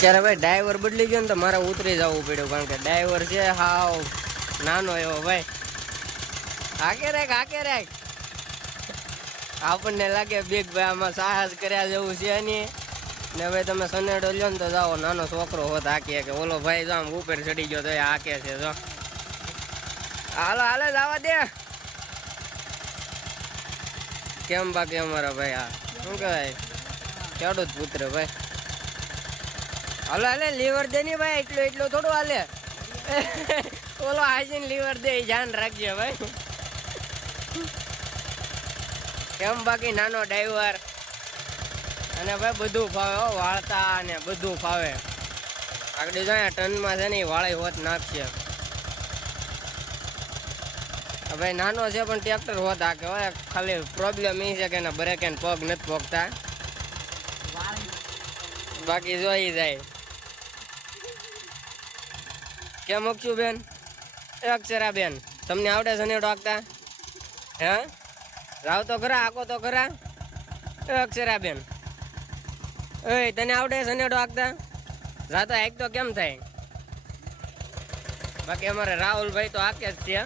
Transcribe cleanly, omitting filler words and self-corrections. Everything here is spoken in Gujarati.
અત્યારે ભાઈ ડ્રાઈવર બદલી ગયો ને તો મારે ઉતરી જવું પડ્યું, કારણ કે ડ્રાઈવર છે હાવ નાનો એવો ભાઈ. હાકે રાખ આપણને લાગે બીક ભાઈ આમાં સાહસ કર્યા જેવું છે નહીં ને. ભાઈ તમે સનેડો લ્યો ને તો જાઓ, નાનો છોકરો હોત હાકે કે ઓલો ભાઈ જો આમ ઉપર ચડી ગયો તો એ હાકે છે. જો હાલે જવા દે. કેમ બાકી અમારા ભાઈ આ શું કહેવાય ખેડૂત પુત્ર ભાઈ. હાલે લીવર દે ની ભાઈ, એટલો થોડું હાલે. ઓલો હાજીને લીવર દે, ધ્યાન રાખજે ભાઈ. કેમ બાકી નાનો ડ્રાઈવર અને ભાઈ બધું ફાવે, વાળતા અને બધું ફાવે. આગળ જો ટનમાં છે ને વાળી હોત નાખશે. ભાઈ નાનો છે પણ ટ્રેક્ટર હોત આ કહેવાય. ખાલી પ્રોબ્લેમ એ છે કે એના બ્રેક એન્ડ પગ નથી પોગતા, બાકી જોઈ જાય. કેમ મૂકશું બેન? અક્ષરા બેન તમને આવડે સનેડો હાંકતા? હે રાવ તો ખરા, આકો તો ખરા. અક્ષરા બેન એ તને આવડે સનેડો હાંકતા? રાતો હાંક તો કેમ થાય? બાકી અમારે રાહુલભાઈ તો હાકે જ છે.